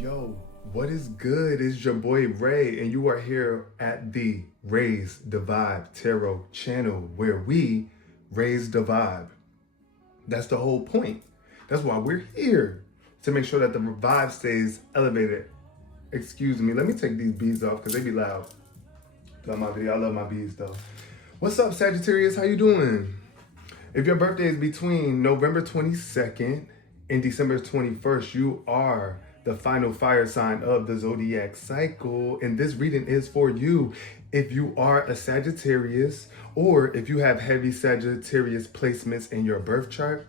Yo, what is good? It's your boy Ray, and you are here at the Raise the Vibe Tarot channel where we raise the vibe. That's the whole point. That's why we're here, to make sure that the vibe stays elevated. Excuse me, let me take these beads off because they be loud. Love my video. I love my beads though. What's up, Sagittarius? How you doing? If your birthday is between November 22nd and December 21st, you are the final fire sign of the zodiac cycle, and this reading is for you. If you are a Sagittarius, or if you have heavy Sagittarius placements in your birth chart,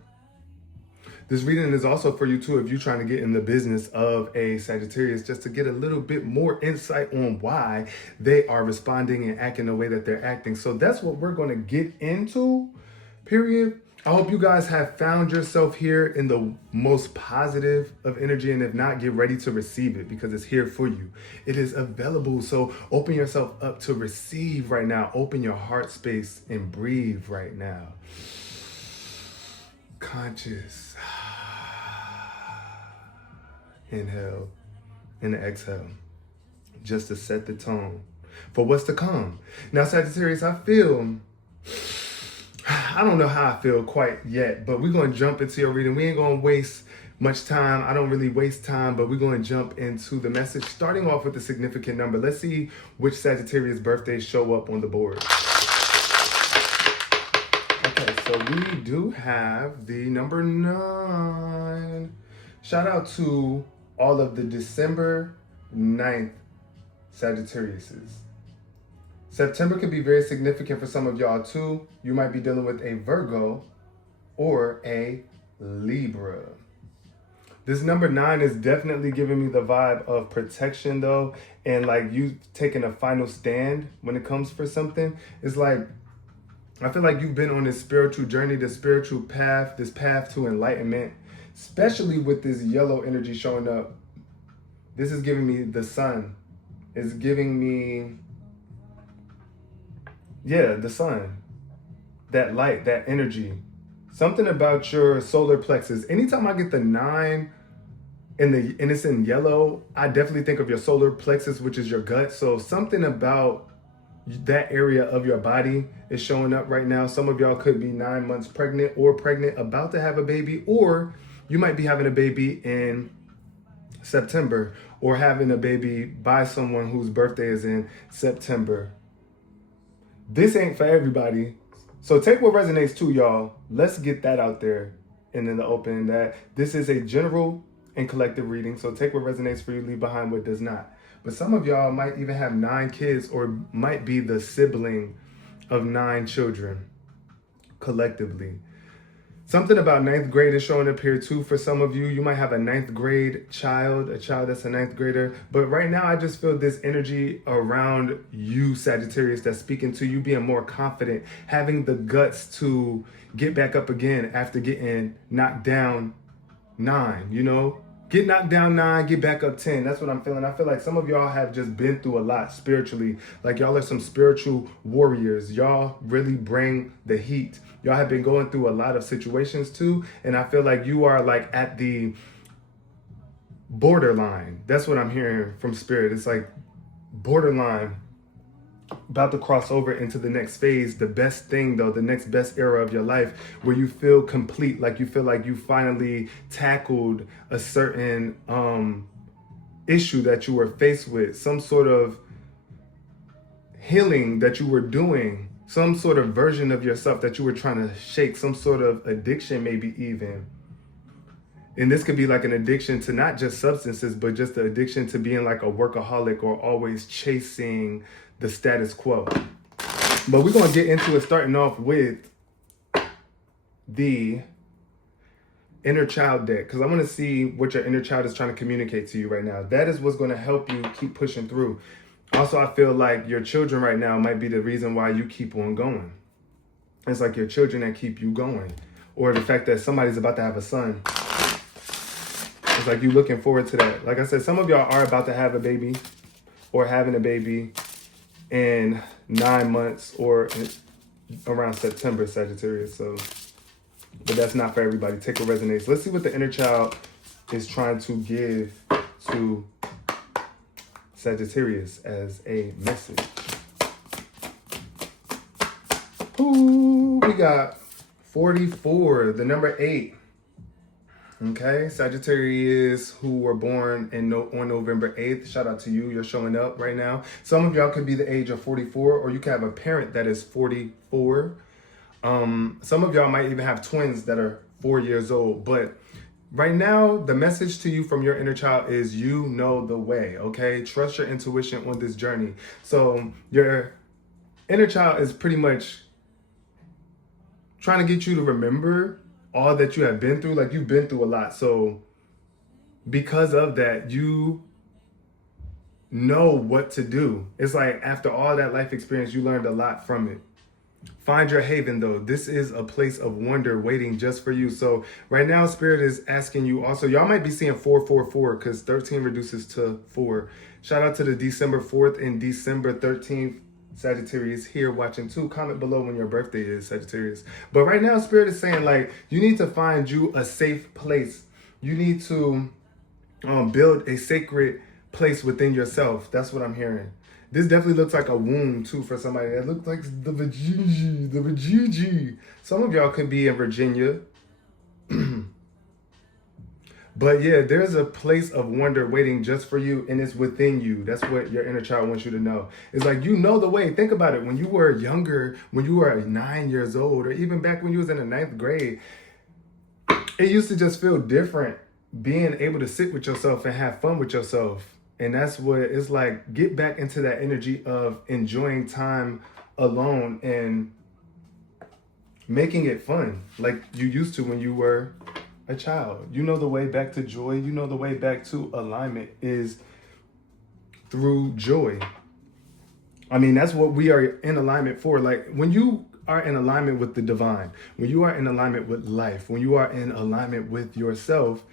this reading is also for you too if you're trying to get in the business of a Sagittarius, just to get a little bit more insight on why they are responding and acting the way that they're acting. So that's what we're going to get into, period. I hope you guys have found yourself here in the most positive of energy, and if not, get ready to receive it because it's here for you. It is available, so open yourself up to receive right now. Open your heart space and breathe right now. Conscious. Inhale and exhale, just to set the tone for what's to come. Now, Sagittarius, I don't know how I feel quite yet, but we're going to jump into your reading. We ain't going to waste much time. I don't really waste time, but we're going to jump into the message, starting off with the significant number. Let's see which Sagittarius birthdays show up on the board. Okay, so we do have the number 9. Shout out to all of the December 9th Sagittariuses. September could be very significant for some of y'all too. You might be dealing with a Virgo or a Libra. This number 9 is definitely giving me the vibe of protection though, and like you taking a final stand when it comes for something. It's like, I feel like you've been on this spiritual journey, this spiritual path, this path to enlightenment, especially with this yellow energy showing up. This is giving me the sun. It's giving me, yeah, the sun, that light, that energy, something about your solar plexus. Anytime I get the 9 and it's in yellow, I definitely think of your solar plexus, which is your gut. So something about that area of your body is showing up right now. Some of y'all could be 9 months pregnant or pregnant, about to have a baby, or you might be having a baby in September, or having a baby by someone whose birthday is in September. This ain't for everybody. So take what resonates too, y'all. Let's get that out there and in the open, that this is a general and collective reading. So take what resonates for you, leave behind what does not. But some of y'all might even have 9 kids, or might be the sibling of 9 children collectively. Something about 9th grade is showing up here too for some of you. You might have a 9th grade child, a child that's a 9th grader. But right now, I just feel this energy around you, Sagittarius, that's speaking to you being more confident, having the guts to get back up again after getting knocked down 9, you know? Get knocked down 9, get back up 10. That's what I'm feeling. I feel like some of y'all have just been through a lot spiritually. Like y'all are some spiritual warriors. Y'all really bring the heat. Y'all have been going through a lot of situations too. And I feel like you are like at the borderline. That's what I'm hearing from Spirit. It's like borderline, about to cross over into the next phase, the best thing though, the next best era of your life, where you feel complete, like you feel like you finally tackled a certain issue that you were faced with, some sort of healing that you were doing, some sort of version of yourself that you were trying to shake, some sort of addiction maybe even. And this could be like an addiction to not just substances, but just the addiction to being like a workaholic or always chasing the status quo. But we're going to get into it, starting off with the inner child deck, because I want to see what your inner child is trying to communicate to you right now. That is what's going to help you keep pushing through. Also, I feel like your children right now might be the reason why you keep on going. It's like your children that keep you going, or the fact that somebody's about to have a son. It's like you looking forward to that. Like I said, some of y'all are about to have a baby or having a baby in 9 months or around September, Sagittarius. So, but that's not for everybody. Take what resonates. Let's see what the inner child is trying to give to Sagittarius as a message. Ooh, we got 44, the number 8. Okay, Sagittarius who were born on November 8th. Shout out to you. You're showing up right now. Some of y'all could be the age of 44, or you could have a parent that is 44. Some of y'all might even have twins that are 4 years old. But right now, the message to you from your inner child is you know the way, okay? Trust your intuition on this journey. So your inner child is pretty much trying to get you to remember all that you have been through. Like, you've been through a lot. So because of that, you know what to do. It's like after all that life experience, you learned a lot from it. Find your haven, though. This is a place of wonder waiting just for you. So right now, Spirit is asking you also, y'all might be seeing 444 because 13 reduces to 4. Shout out to the December 4th and December 13th Sagittarius here watching too. Comment below when your birthday is, Sagittarius. But right now, Spirit is saying, like, you need to find you a safe place. You need to build a sacred place within yourself. That's what I'm hearing. This definitely looks like a womb too for somebody. That looks like the vajiji. Some of y'all could be in Virginia. But yeah, there's a place of wonder waiting just for you, and it's within you. That's what your inner child wants you to know. It's like, you know the way. Think about it. When you were younger, when you were 9 years old, or even back when you was in the 9th grade, it used to just feel different being able to sit with yourself and have fun with yourself. And that's what it's like. Get back into that energy of enjoying time alone and making it fun like you used to when you were a child. You know the way back to joy. You know the way back to alignment is through joy. I mean, that's what we are in alignment for. Like, when you are in alignment with the divine, when you are in alignment with life, when you are in alignment with yourself,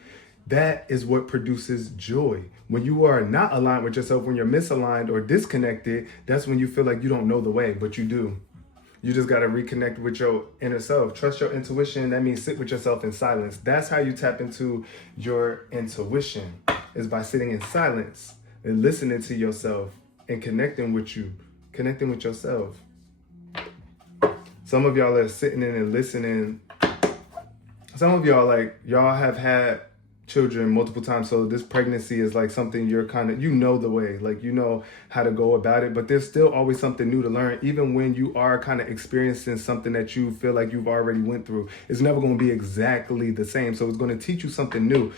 that is what produces joy. When you are not aligned with yourself, when you're misaligned or disconnected, that's when you feel like you don't know the way, but you do. You just got to reconnect with your inner self. Trust your intuition. That means sit with yourself in silence. That's how you tap into your intuition, is by sitting in silence and listening to yourself and connecting with yourself. Some of y'all are sitting in and listening. Some of y'all, like, y'all have had children multiple times, so this pregnancy is like something you're kind of, you know the way, like, you know how to go about it, but there's still always something new to learn. Even when you are kind of experiencing something that you feel like you've already went through, it's never going to be exactly the same. So it's going to teach you something new.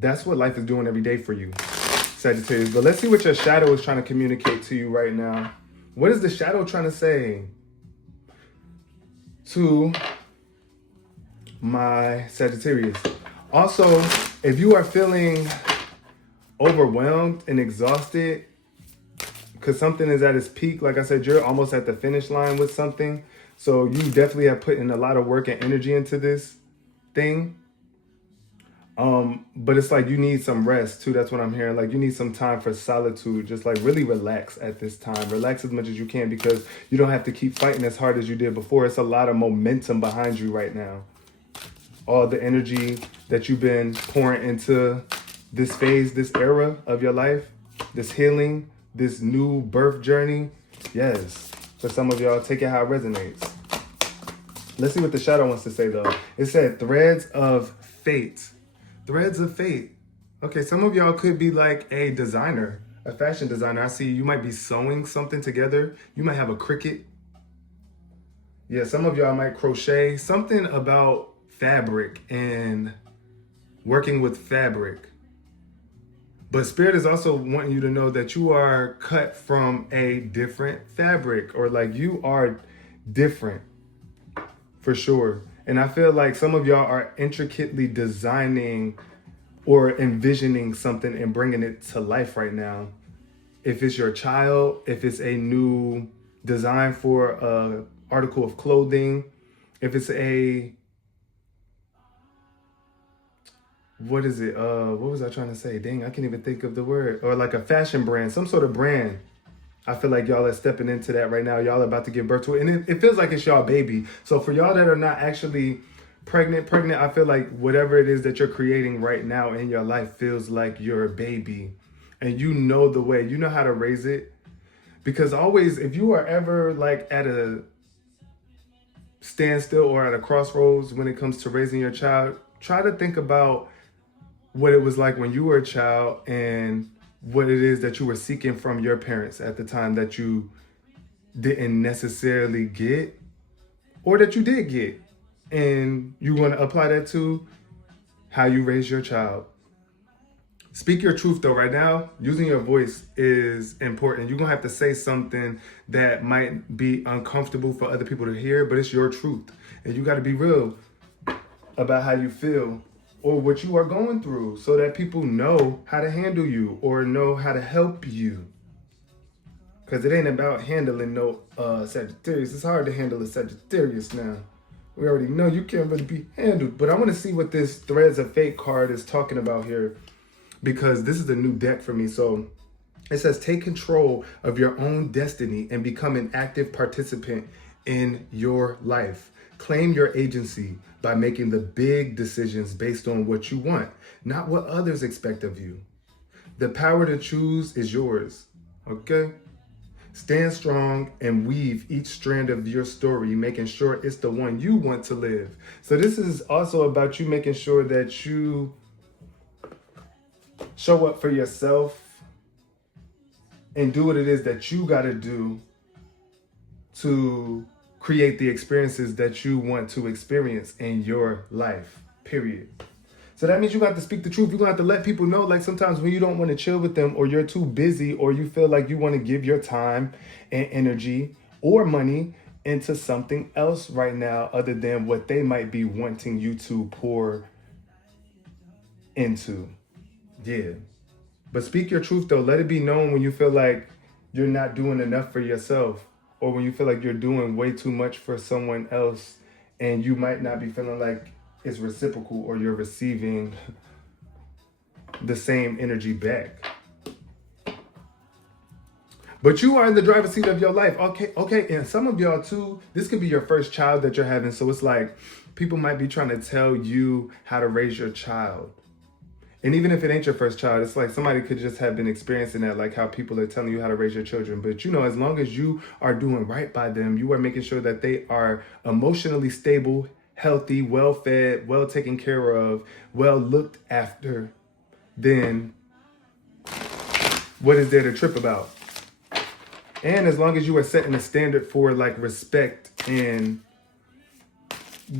That's what life is doing every day for you, Sagittarius. But let's see what your shadow is trying to communicate to you right now. What is the shadow trying to say to my Sagittarius? Also, if you are feeling overwhelmed and exhausted because something is at its peak, like I said, you're almost at the finish line with something. So you definitely have put in a lot of work and energy into this thing. But it's like you need some rest too. That's what I'm hearing. Like, you need some time for solitude. Just like really relax at this time. Relax as much as you can, because you don't have to keep fighting as hard as you did before. It's a lot of momentum behind you right now. All the energy that you've been pouring into this phase, this era of your life, this healing, this new birth journey. Yes, for some of y'all, take it how it resonates. Let's see what the shadow wants to say though. It said threads of fate. Threads of fate. Okay, some of y'all could be like a designer, a fashion designer. I see you might be sewing something together. You might have a Cricut. Yeah, some of y'all might crochet. Something about fabric and working with fabric. But Spirit is also wanting you to know that you are cut from a different fabric, or like you are different for sure. And I feel like some of y'all are intricately designing or envisioning something and bringing it to life right now. If it's your child, if it's a new design for a article of clothing, if it's a, what is it? What was I trying to say? Dang, I can't even think of the word. Or like a fashion brand, some sort of brand. I feel like y'all are stepping into that right now. Y'all are about to give birth to it. And it feels like it's y'all baby. So for y'all that are not actually pregnant, I feel like whatever it is that you're creating right now in your life feels like your baby. And you know the way, you know how to raise it. Because always, if you are ever like at a standstill or at a crossroads when it comes to raising your child, try to think about what it was like when you were a child and what it is that you were seeking from your parents at the time that you didn't necessarily get, or that you did get. And you want to apply that to how you raise your child. Speak your truth though. Right now, using your voice is important. You're going to have to say something that might be uncomfortable for other people to hear, but it's your truth. And you got to be real about how you feel or what you are going through so that people know how to handle you or know how to help you. Because it ain't about handling no Sagittarius. It's hard to handle a Sagittarius now. We already know you can't really be handled. But I want to see what this Threads of Fate card is talking about here, because this is a new deck for me. So it says, take control of your own destiny and become an active participant in your life. Claim your agency by making the big decisions based on what you want, not what others expect of you. The power to choose is yours, okay? Stand strong and weave each strand of your story, making sure it's the one you want to live. So this is also about you making sure that you show up for yourself and do what it is that you got to do to create the experiences that you want to experience in your life, period. So that means you got to speak the truth. You're going to have to let people know, like sometimes when you don't want to chill with them or you're too busy or you feel like you want to give your time and energy or money into something else right now other than what they might be wanting you to pour into. Yeah. But speak your truth though. Let it be known when you feel like you're not doing enough for yourself or when you feel like you're doing way too much for someone else and you might not be feeling like it's reciprocal or you're receiving the same energy back. But you are in the driver's seat of your life. Okay. And some of y'all too, this could be your first child that you're having. So it's like people might be trying to tell you how to raise your child. And even if it ain't your first child, it's like somebody could just have been experiencing that, like how people are telling you how to raise your children. But you know, as long as you are doing right by them, you are making sure that they are emotionally stable, healthy, well-fed, well taken care of, well looked after, then what is there to trip about? And as long as you are setting a standard for like respect and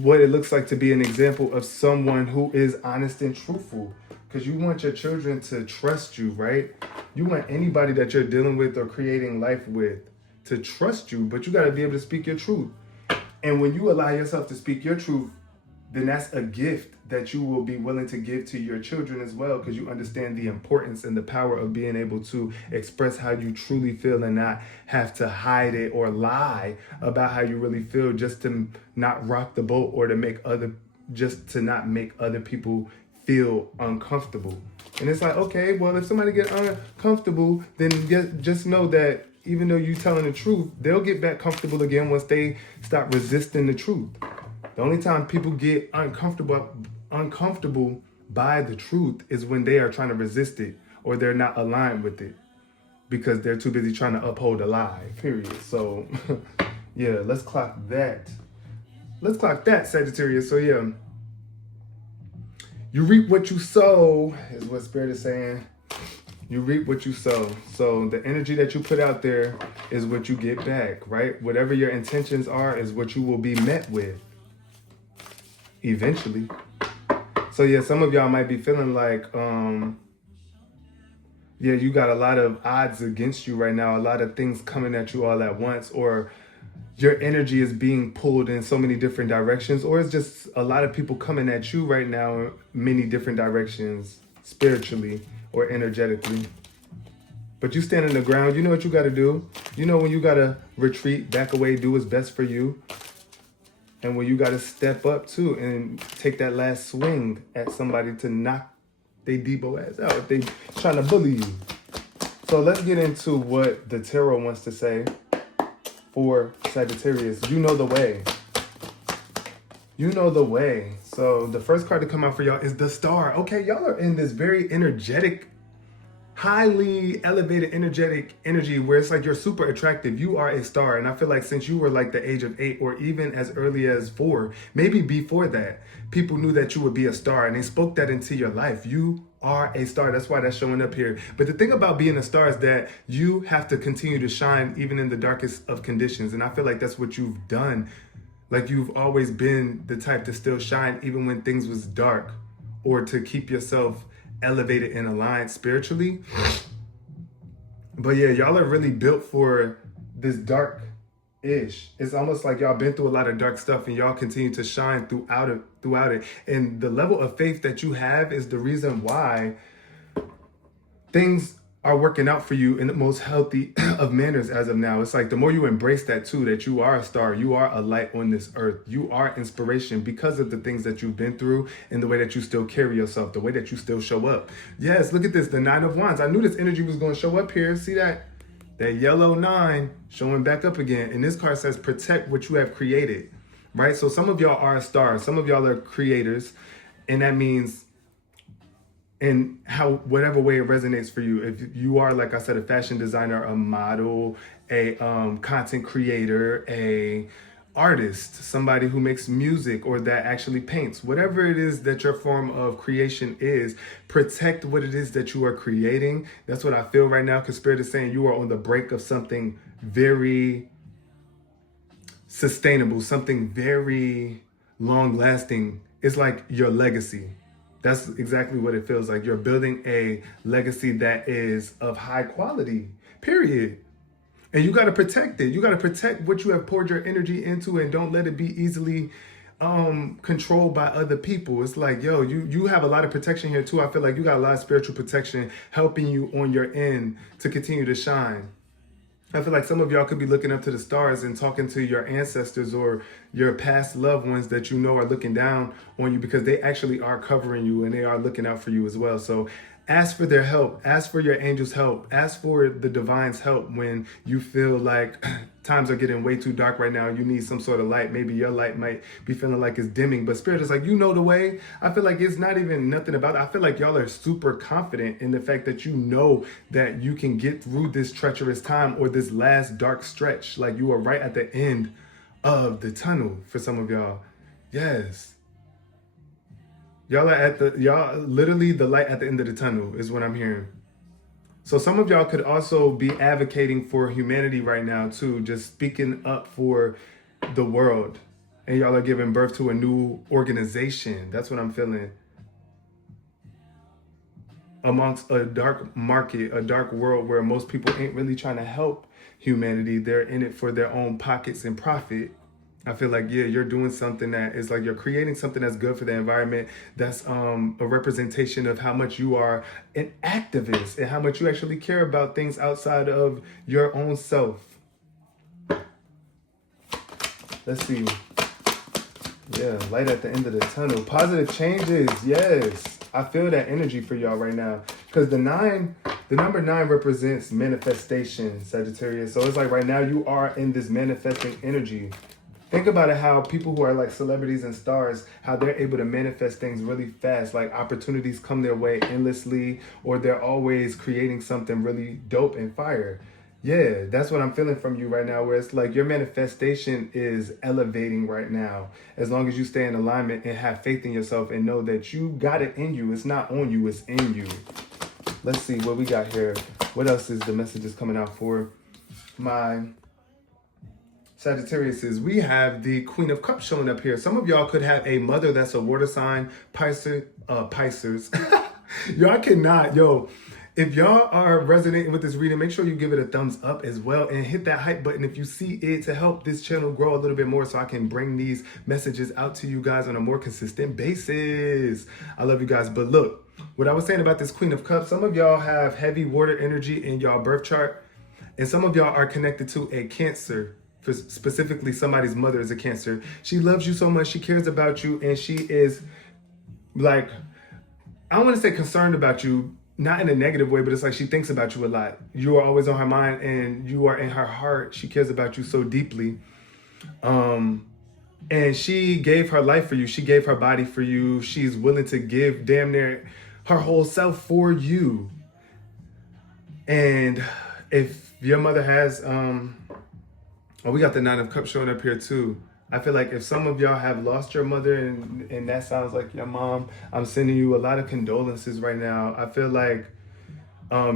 what it looks like to be an example of someone who is honest and truthful. Because you want your children to trust you, right? You want anybody that you're dealing with or creating life with to trust you, but you got to be able to speak your truth. And when you allow yourself to speak your truth, then that's a gift that you will be willing to give to your children as well, because you understand the importance and the power of being able to express how you truly feel and not have to hide it or lie about how you really feel just to not rock the boat or to not make other people feel uncomfortable. And it's like, okay, well, if somebody get uncomfortable, then just know that even though you're telling the truth, they'll get back comfortable again once they stop resisting the truth. The only time people get uncomfortable by the truth is when they are trying to resist it or they're not aligned with it because they're too busy trying to uphold a lie, period. So, yeah, let's clock that. Sagittarius. So, yeah, you reap what you sow is what Spirit is saying. You reap what you sow. So the energy that you put out there is what you get back, right? Whatever your intentions are is what you will be met with eventually. So yeah, some of y'all might be feeling like, you got a lot of odds against you right now, a lot of things coming at you all at once, or your energy is being pulled in so many different directions, or it's just a lot of people coming at you right now in many different directions, spiritually or energetically. But you stand on the ground, you know what you got to do. You know when you got to retreat, back away, do what's best for you. And when you got to step up too and take that last swing at somebody to knock they Debo ass out if they trying to bully you. So let's get into what the tarot wants to say for Sagittarius. You know the way. You know the way. So the first card to come out for y'all is the Star. Okay, y'all are in this very energetic, highly elevated energetic energy where it's like you're super attractive. You are a star. And I feel like since you were like the age of 8 or even as early as 4, maybe before that, people knew that you would be a star and they spoke that into your life. You are a star. That's why that's showing up here. But the thing about being a star is that you have to continue to shine even in the darkest of conditions. And I feel like that's what you've done. Like you've always been the type to still shine even when things was dark, or to keep yourself elevated and aligned spiritually. But yeah, y'all are really built for this dark-ish. It's almost like y'all been through a lot of dark stuff and y'all continue to shine throughout it. And the level of faith that you have is the reason why things are working out for you in the most healthy of manners as of now. It's like the more you embrace that too, that you are a star, you are a light on this earth, you are inspiration because of the things that you've been through and the way that you still carry yourself, the way that you still show up. Yes, look at this, the 9 of Wands. I knew this energy was going to show up here. See that? That yellow 9 showing back up again. And this card says protect what you have created, right? So some of y'all are a star, some of y'all are creators, and that means in how whatever way it resonates for you. If you are, like I said, a fashion designer, a model, a content creator, a artist, somebody who makes music or that actually paints, whatever it is that your form of creation is, protect what it is that you are creating. That's what I feel right now, because Spirit is saying you are on the brink of something very sustainable, something very long lasting. It's like your legacy. That's exactly what it feels like. You're building a legacy that is of high quality, period. And you got to protect it. You got to protect what you have poured your energy into, and don't let it be easily controlled by other people. It's like, yo, you have a lot of protection here too. I feel like you got a lot of spiritual protection helping you on your end to continue to shine. I feel like some of y'all could be looking up to the stars and talking to your ancestors or your past loved ones that you know are looking down on you, because they actually are covering you and they are looking out for you as well. So ask for their help, ask for your angels' help, ask for the divine's help when you feel like times are getting way too dark right now. You need some sort of light. Maybe your light might be feeling like it's dimming, but Spirit is like, you know the way. I feel like it's not even nothing about it. I feel like y'all are super confident in the fact that you know that you can get through this treacherous time or this last dark stretch. Like you are right at the end of the tunnel for some of y'all. Yes. Y'all literally the light at the end of the tunnel is what I'm hearing. So some of y'all could also be advocating for humanity right now too, just speaking up for the world. And y'all are giving birth to a new organization. That's what I'm feeling. Amongst a dark market, a dark world where most people ain't really trying to help humanity. They're in it for their own pockets and profit. I feel like, yeah, you're doing something that is like you're creating something that's good for the environment. That's a representation of how much you are an activist and how much you actually care about things outside of your own self. Let's see. Yeah, light at the end of the tunnel. Positive changes. Yes. I feel that energy for y'all right now. Because the number 9 represents manifestation, Sagittarius. So it's like right now you are in this manifesting energy. Think about it, how people who are like celebrities and stars, how they're able to manifest things really fast. Like opportunities come their way endlessly, or they're always creating something really dope and fire. Yeah, that's what I'm feeling from you right now, where it's like your manifestation is elevating right now. As long as you stay in alignment and have faith in yourself and know that you got it in you. It's not on you, it's in you. Let's see what we got here. What else is the messages coming out for my Sagittarius? Is we have the Queen of Cups showing up here. Some of y'all could have a mother that's a water sign, Pisces. Y'all cannot, if y'all are resonating with this reading, make sure you give it a thumbs up as well and hit that hype button if you see it, to help this channel grow a little bit more so I can bring these messages out to you guys on a more consistent basis. I love you guys. But look, what I was saying about this Queen of Cups, some of y'all have heavy water energy in y'all birth chart, and some of y'all are connected to a Cancer. For specifically, somebody's mother is a Cancer. She loves you so much, she cares about you, and she is like, I don't want to say concerned about you, not in a negative way, but it's like she thinks about you a lot. You are always on her mind and you are in her heart. She cares about you so deeply. And she gave her life for you. She gave her body for you. She's willing to give damn near her whole self for you. And if your mother has, oh, we got the Nine of Cups showing up here too. I feel like if some of y'all have lost your mother and that sounds like your mom, I'm sending you a lot of condolences right now. I feel like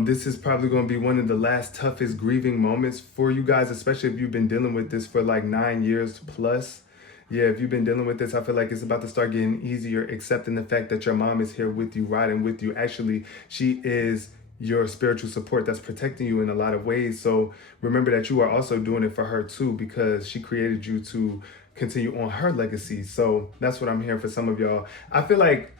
this is probably going to be one of the last toughest grieving moments for you guys, especially if you've been dealing with this for like 9 years plus. Yeah, if you've been dealing with this, I feel like it's about to start getting easier, accepting the fact that your mom is here with you, riding with you. Actually, she is your spiritual support that's protecting you in a lot of ways. So remember that you are also doing it for her too, because she created you to continue on her legacy. So that's what I'm hearing for some of y'all. I feel like,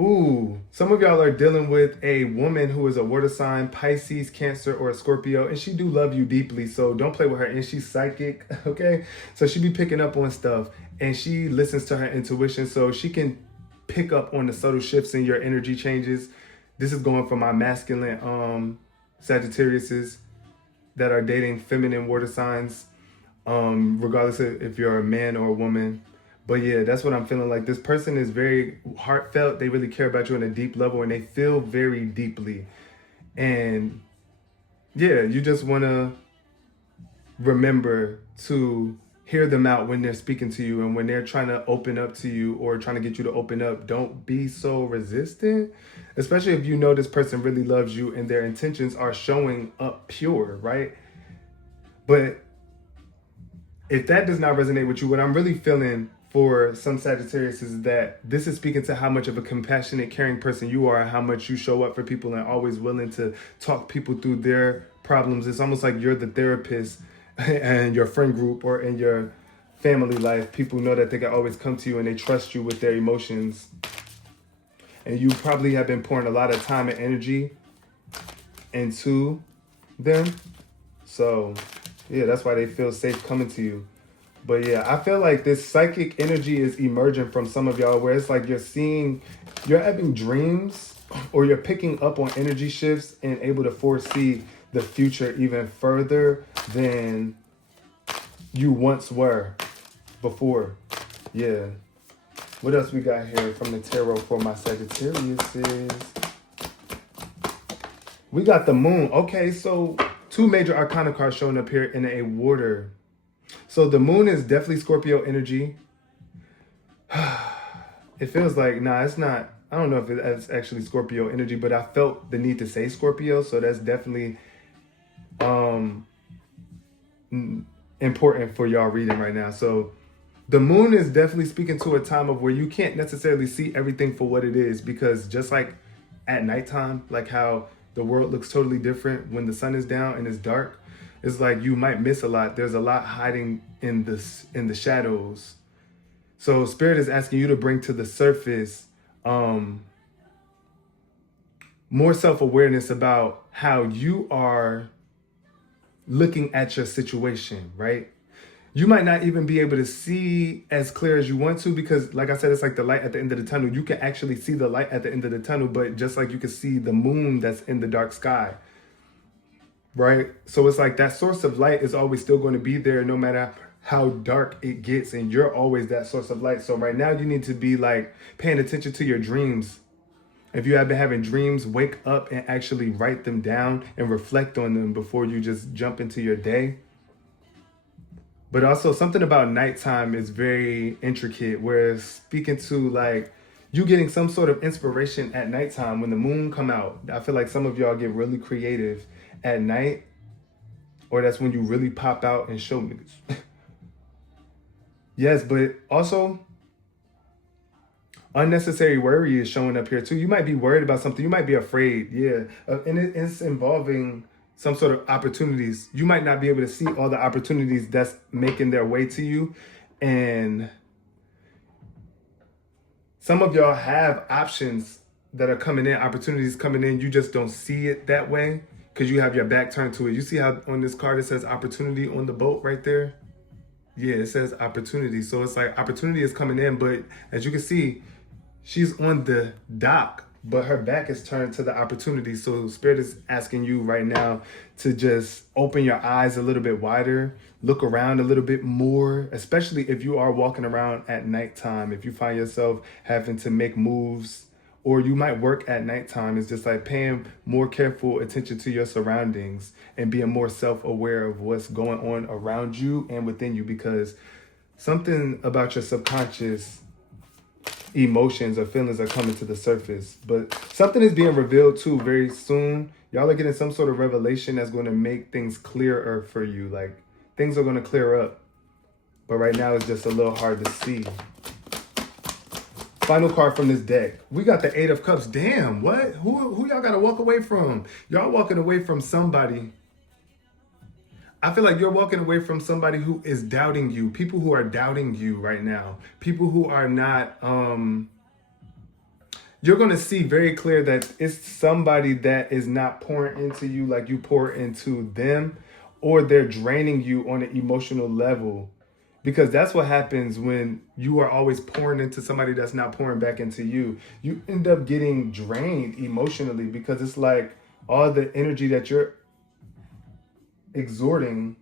ooh, some of y'all are dealing with a woman who is a water sign, Pisces, Cancer, or a Scorpio, and she do love you deeply, so don't play with her. And she's psychic, okay? So she be picking up on stuff, and she listens to her intuition, so she can pick up on the subtle shifts in your energy changes. This is going for my masculine Sagittariuses that are dating feminine water signs, regardless of if you're a man or a woman. But yeah, that's what I'm feeling like. This person is very heartfelt. They really care about you on a deep level, and they feel very deeply. And yeah, you just want to remember to hear them out when they're speaking to you and when they're trying to open up to you or trying to get you to open up. Don't be so resistant, especially if you know this person really loves you and their intentions are showing up pure, right? But if that does not resonate with you, what I'm really feeling for some Sagittarius is that this is speaking to how much of a compassionate, caring person you are, how much you show up for people and always willing to talk people through their problems. It's almost like you're the therapist and your friend group or in your family life. People know that they can always come to you and they trust you with their emotions. And you probably have been pouring a lot of time and energy into them. So yeah, that's why they feel safe coming to you. But yeah, I feel like this psychic energy is emerging from some of y'all where it's like you're having dreams or you're picking up on energy shifts and able to foresee the future even further than you once were before. Yeah. What else we got here from the tarot for my Sagittarius is we got the moon. Okay, so two major arcana cards showing up here in a water. So the moon is definitely Scorpio energy. It feels like, nah, it's not. I don't know if it's actually Scorpio energy, but I felt the need to say Scorpio. So that's definitely important for y'all reading right now. So the moon is definitely speaking to a time of where you can't necessarily see everything for what it is, because just like at nighttime, like how the world looks totally different when the sun is down and it's dark, it's like you might miss a lot. There's a lot hiding in the shadows. So Spirit is asking you to bring to the surface more self-awareness about how you are looking at your situation, right? You might not even be able to see as clear as you want to, because like I said, it's like the light at the end of the tunnel. You can actually see the light at the end of the tunnel, but just like you can see the moon that's in the dark sky, right? So it's like that source of light is always still going to be there no matter how dark it gets, and you're always that source of light. So right now you need to be like paying attention to your dreams. If you have been having dreams, wake up and actually write them down and reflect on them before you just jump into your day. But also something about nighttime is very intricate, where speaking to like you getting some sort of inspiration at nighttime when the moon come out. I feel like some of y'all get really creative at night, or that's when you really pop out and show niggas. Yes, but also unnecessary worry is showing up here too. You might be worried about something. You might be afraid. Yeah. And it's involving some sort of opportunities. You might not be able to see all the opportunities that's making their way to you. And some of y'all have options that are coming in, opportunities coming in. You just don't see it that way because you have your back turned to it. You see how on this card it says opportunity on the boat right there? Yeah, it says opportunity. So it's like opportunity is coming in, but as you can see, she's on the dock but her back is turned to the opportunity. So Spirit is asking you right now to just open your eyes a little bit wider, look around a little bit more, especially if you are walking around at nighttime. If you find yourself having to make moves, or you might work at nighttime, it's just like paying more careful attention to your surroundings and being more self-aware of what's going on around you and within you, because something about your subconscious emotions or feelings are coming to the surface. But something is being revealed too very soon. Y'all are getting some sort of revelation that's going to make things clearer for you. Like things are going to clear up. But right now it's just a little hard to see. Final card from this deck. We got the Eight of Cups. Damn, what? Who y'all got to walk away from? Y'all walking away from somebody. I feel like you're walking away from somebody who is doubting you. People who are doubting you right now. People who are not, you're going to see very clear that it's somebody that is not pouring into you like you pour into them, or they're draining you on an emotional level. Because that's what happens when you are always pouring into somebody that's not pouring back into you. You end up getting drained emotionally because it's like all the energy that you're exhorting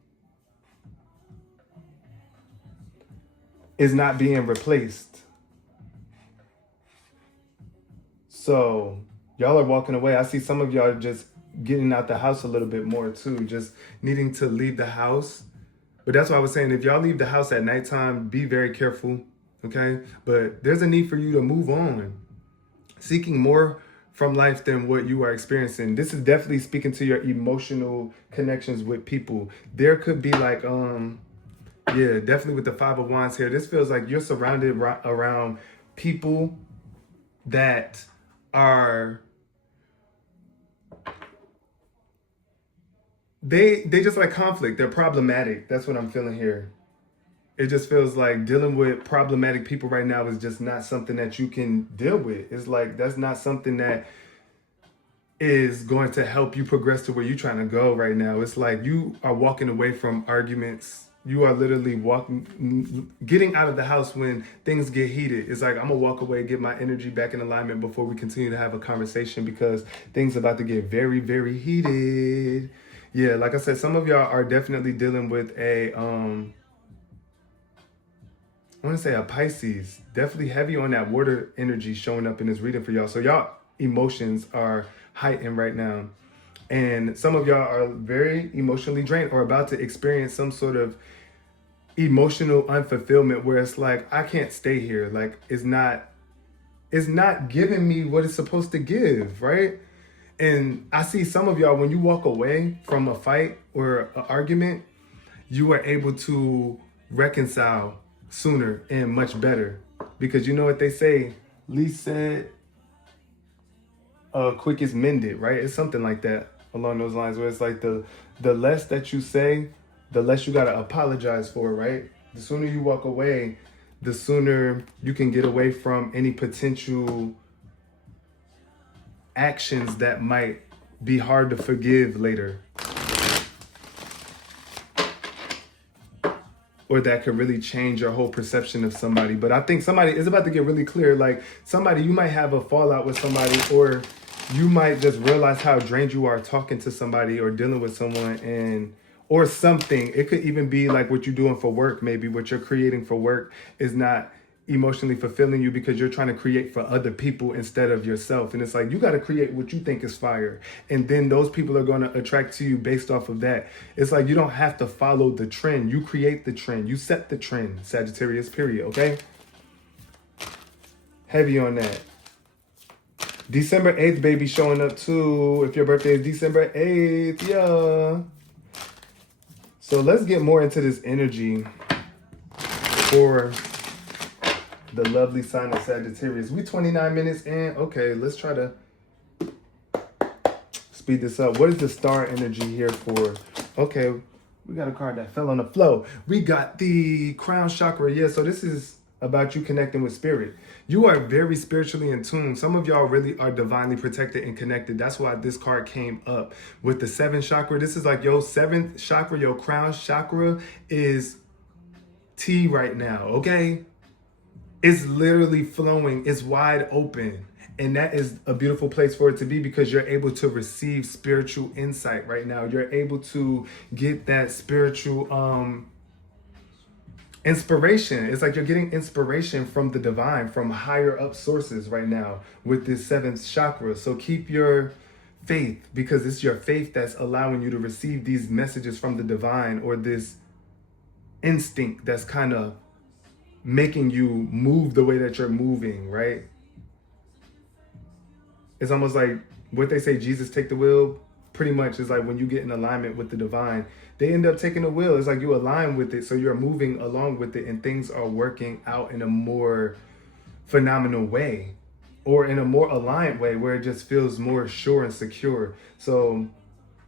is not being replaced. So y'all are walking away. I see some of y'all just getting out the house a little bit more too, just needing to leave the house. But that's why I was saying, if y'all leave the house at nighttime, be very careful, okay? But there's a need for you to move on, seeking more from life than what you are experiencing. This is definitely speaking to your emotional connections with people. There could be like, yeah, definitely with the Five of Wands here. This feels like you're surrounded around people that are, they just like conflict. They're problematic. That's what I'm feeling here. It just feels like dealing with problematic people right now is just not something that you can deal with. It's like that's not something that is going to help you progress to where you're trying to go right now. It's like you are walking away from arguments. You are literally getting out of the house when things get heated. It's like, I'm gonna walk away, get my energy back in alignment before we continue to have a conversation, because things are about to get very, very heated. Yeah, like I said, some of y'all are definitely dealing with a, I want to say a Pisces, definitely heavy on that water energy showing up in this reading for y'all. So y'all emotions are heightened right now. And some of y'all are very emotionally drained or about to experience some sort of emotional unfulfillment where it's like, I can't stay here. Like it's not giving me what it's supposed to give, right? And I see some of y'all, when you walk away from a fight or an argument, you are able to reconcile sooner and much better. Because you know what they say, least said, quickest mended, right? It's something like that along those lines, where it's like the less that you say, the less you gotta apologize for, right? The sooner you walk away, the sooner you can get away from any potential actions that might be hard to forgive later, or that could really change your whole perception of somebody. But I think somebody is about to get really clear. Like somebody, you might have a fallout with somebody, or you might just realize how drained you are talking to somebody or dealing with someone, and or something. It could even be like what you're doing for work. Maybe what you're creating for work is not emotionally fulfilling you because you're trying to create for other people instead of yourself. And it's like, you got to create what you think is fire. And then those people are going to attract to you based off of that. It's like, you don't have to follow the trend. You create the trend. You set the trend, Sagittarius, period. Okay. Heavy on that. December 8th, baby, showing up too. If your birthday is December 8th, yeah. So let's get more into this energy for the lovely sign of Sagittarius. We 29 minutes in. Okay, let's try to speed this up. What is the star energy here for? Okay, we got a card that fell on the flow. We got the crown chakra. Yeah, so this is about you connecting with spirit. You are very spiritually in tune. Some of y'all really are divinely protected and connected. That's why this card came up with the 7th chakra. This is like your 7th chakra, your crown chakra is tea right now, okay? It's literally flowing. It's wide open. And that is a beautiful place for it to be, because you're able to receive spiritual insight right now. You're able to get that spiritual inspiration. It's like you're getting inspiration from the divine, from higher up sources right now with this seventh chakra. So keep your faith, because it's your faith that's allowing you to receive these messages from the divine, or this instinct that's kind of making you move the way that you're moving, right? It's almost like what they say, Jesus take the wheel. Pretty much is like when you get in alignment with the divine, they end up taking the wheel. It's like you align with it, so you're moving along with it, and things are working out in a more phenomenal way, or in a more aligned way, where it just feels more sure and secure. So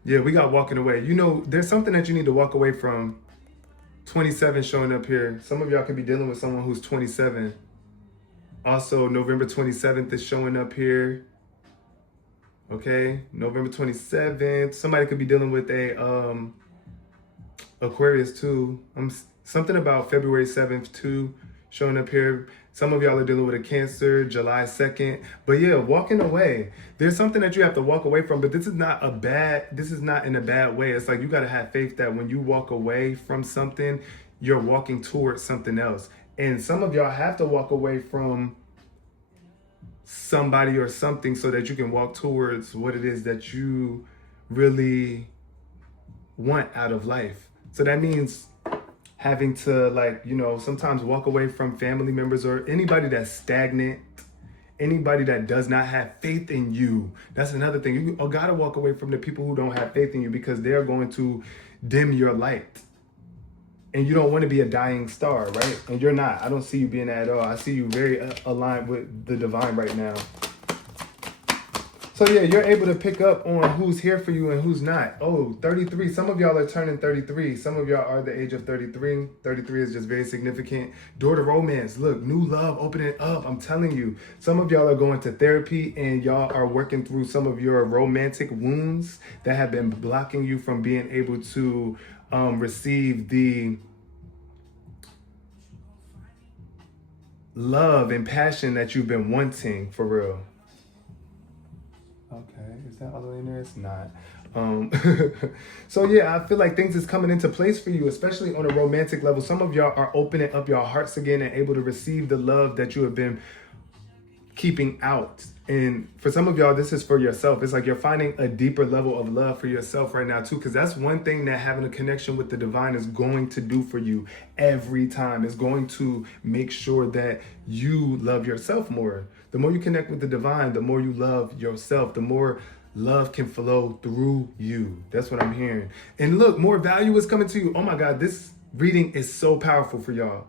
yeah, we got walking away. You know, there's something that you need to walk away from. 27 showing up here. Some of y'all could be dealing with someone who's 27. Also, November 27th is showing up here. Okay, November 27th. Somebody could be dealing with a Aquarius too. Something about February 7th too showing up here. Some of y'all are dealing with a Cancer, July 2nd. But yeah, walking away. There's something that you have to walk away from, but this is not in a bad way. It's like you got to have faith that when you walk away from something, you're walking towards something else. And some of y'all have to walk away from somebody or something so that you can walk towards what it is that you really want out of life. So that means having to, like, you know, sometimes walk away from family members or anybody that's stagnant, anybody that does not have faith in you. That's another thing. You gotta walk away from the people who don't have faith in you, because they're going to dim your light. And you don't want to be a dying star, right? And you're not. I don't see you being that at all. I see you very aligned with the divine right now. So yeah, you're able to pick up on who's here for you and who's not. Oh, 33. Some of y'all are turning 33. Some of y'all are the age of 33. 33 is just very significant. Door to romance. Look, new love opening up. I'm telling you. Some of y'all are going to therapy, and y'all are working through some of your romantic wounds that have been blocking you from being able to receive the love and passion that you've been wanting, for real. Okay, is that all the way in there? It's not. So yeah, I feel like things is coming into place for you, especially on a romantic level. Some of y'all are opening up your hearts again and able to receive the love that you have been keeping out. And for some of y'all, this is for yourself. It's like you're finding a deeper level of love for yourself right now too, because that's one thing that having a connection with the divine is going to do for you every time. It's going to make sure that you love yourself more. The more you connect with the divine, the more you love yourself, the more love can flow through you. That's what I'm hearing. And look, more value is coming to you. Oh my God, this reading is so powerful for y'all.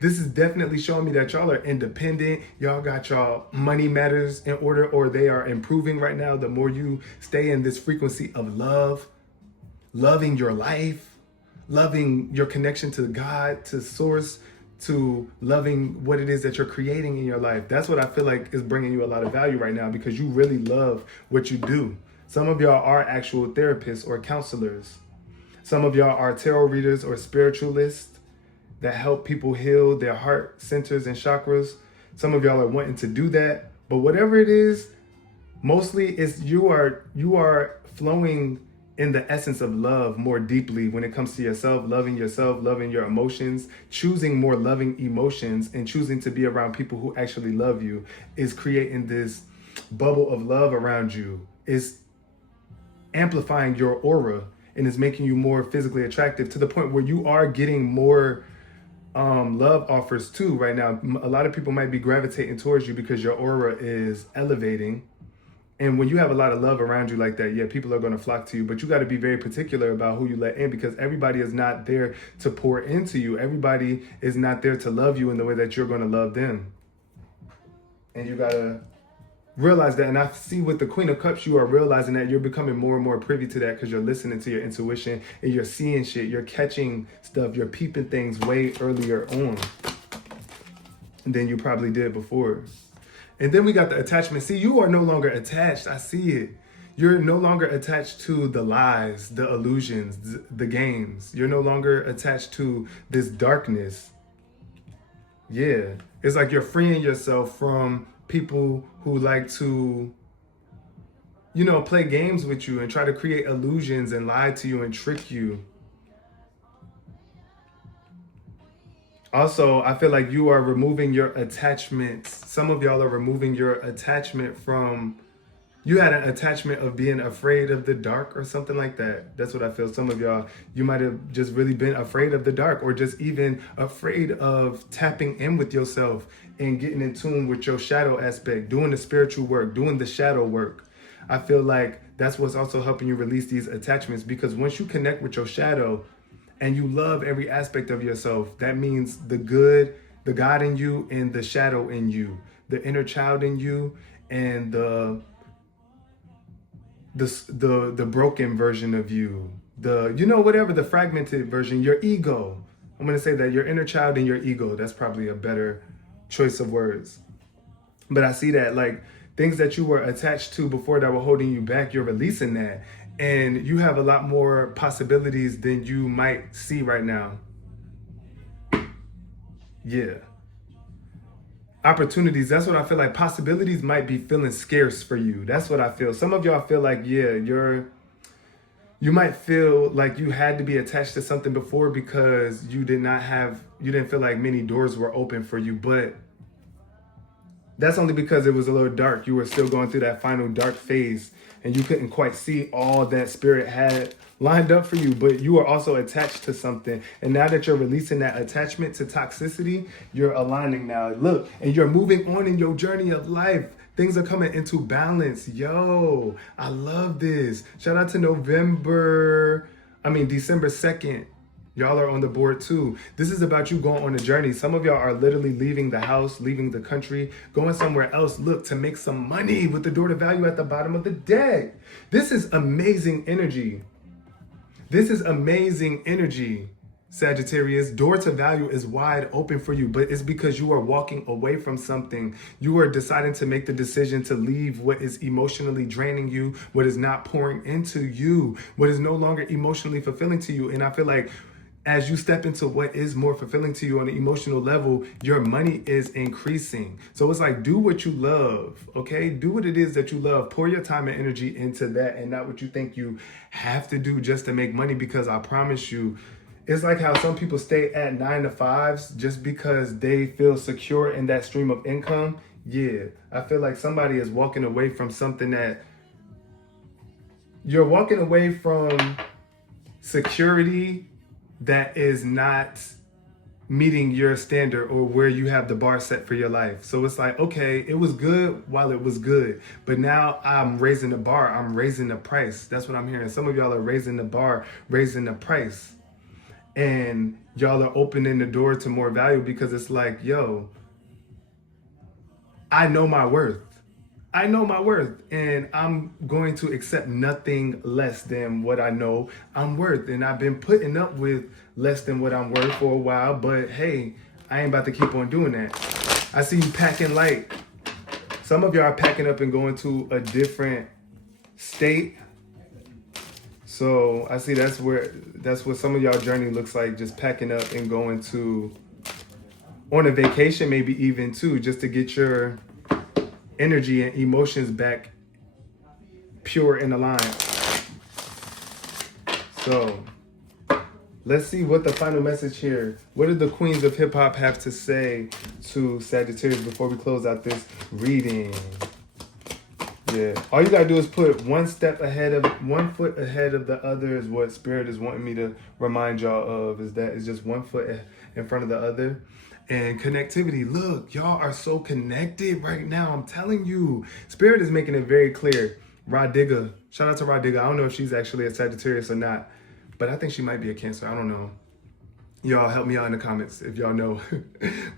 This is definitely showing me that y'all are independent. Y'all got y'all money matters in order, or they are improving right now. The more you stay in this frequency of love, loving your life, loving your connection to God, to source, to loving what it is that you're creating in your life. That's what I feel like is bringing you a lot of value right now, because you really love what you do. Some of y'all are actual therapists or counselors. Some of y'all are tarot readers or spiritualists that help people heal their heart centers and chakras. Some of y'all are wanting to do that, but whatever it is, mostly it's you are flowing in the essence of love more deeply when it comes to yourself, loving your emotions, choosing more loving emotions, and choosing to be around people who actually love you is creating this bubble of love around you. It's amplifying your aura and is making you more physically attractive, to the point where you are getting more love offers too right now. A lot of people might be gravitating towards you because your aura is elevating. And when you have a lot of love around you like that, yeah, people are going to flock to you. But you got to be very particular about who you let in, because everybody is not there to pour into you. Everybody is not there to love you in the way that you're going to love them. And you got to realize that. And I see with the Queen of Cups, you are realizing that you're becoming more and more privy to that, because you're listening to your intuition and you're seeing shit, you're catching stuff, you're peeping things way earlier on than you probably did before. And then we got the attachment. See, you are no longer attached. I see it. You're no longer attached to the lies, the illusions, the games. You're no longer attached to this darkness. Yeah. It's like you're freeing yourself from people who like to, you know, play games with you and try to create illusions and lie to you and trick you. Also, I feel like you are removing your attachments. Some of y'all are removing your attachment from, you had an attachment of being afraid of the dark or something like that. That's what I feel. Some of y'all, you might have just really been afraid of the dark, or just even afraid of tapping in with yourself and getting in tune with your shadow aspect, doing the spiritual work, doing the shadow work. I feel like that's what's also helping you release these attachments, because once you connect with your shadow and you love every aspect of yourself, that means the good, the God in you and the shadow in you, the inner child in you and the broken version of you, the, you know, whatever, the fragmented version, your ego. I'm going to say that your inner child and your ego, that's probably a better choice of words. But I see that, like, things that you were attached to before that were holding you back, you're releasing that. And you have a lot more possibilities than you might see right now. Yeah. Opportunities, that's what I feel like. Possibilities might be feeling scarce for you. That's what I feel. Some of y'all feel like, yeah, you might feel like you had to be attached to something before because you didn't feel like many doors were open for you. But that's only because it was a little dark. You were still going through that final dark phase and you couldn't quite see all that spirit had lined up for you, but you are also attached to something. And now that you're releasing that attachment to toxicity, you're aligning now. Look, and you're moving on in your journey of life. Things are coming into balance. Yo, I love this. Shout out to December 2nd. Y'all are on the board too. This is about you going on a journey. Some of y'all are literally leaving the house, leaving the country, going somewhere else, look, to make some money with the door to value at the bottom of the deck. This is amazing energy. This is amazing energy, Sagittarius. Door to value is wide open for you, but it's because you are walking away from something. You are deciding to make the decision to leave what is emotionally draining you, what is not pouring into you, what is no longer emotionally fulfilling to you. And I feel like as you step into what is more fulfilling to you on an emotional level, your money is increasing. So it's like, do what you love, okay? Do what it is that you love. Pour your time and energy into that and not what you think you have to do just to make money, because I promise you, it's like how some people stay at 9 to 5s just because they feel secure in that stream of income. Yeah, I feel like somebody is walking away from something that you're walking away from security that is not meeting your standard or where you have the bar set for your life. So it's like, okay, it was good while it was good, but now I'm raising the bar, I'm raising the price. That's what I'm hearing. Some of y'all are raising the bar, raising the price. And y'all are opening the door to more value because it's like, yo, I know my worth. I know my worth, and I'm going to accept nothing less than what I know I'm worth. And I've been putting up with less than what I'm worth for a while, but hey, I ain't about to keep on doing that. I see you packing light. Some of y'all are packing up and going to a different state. So I see that's what some of y'all journey looks like, just packing up and going to, on a vacation maybe even too, just to get your energy and emotions back pure and aligned. So let's see what the final message here. What do the queens of hip hop have to say to Sagittarius before we close out this reading? Yeah, all you gotta do is put one foot ahead of the other is what Spirit is wanting me to remind y'all of, is that it's just one foot in front of the other. And connectivity, look, y'all are so connected right now. I'm telling you, Spirit is making it very clear. Rodiga, shout out to Rodiga. I don't know if she's actually a Sagittarius or not, but I think she might be a Cancer. I don't know. Y'all help me out in the comments if y'all know.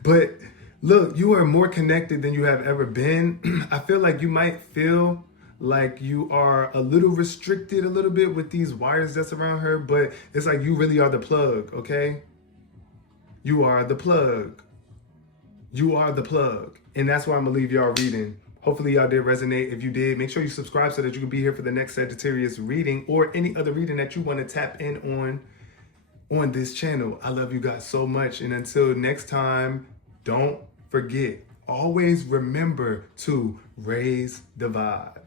But look, you are more connected than you have ever been. I feel like you might feel like you are a little restricted a little bit with these wires that's around her, but it's like you really are the plug, okay? You are the plug. You are the plug. And that's why I'm gonna leave y'all reading. Hopefully y'all did resonate. If you did, make sure you subscribe so that you can be here for the next Sagittarius reading or any other reading that you want to tap in on this channel. I love you guys so much. And until next time, don't forget, always remember to raise the vibe.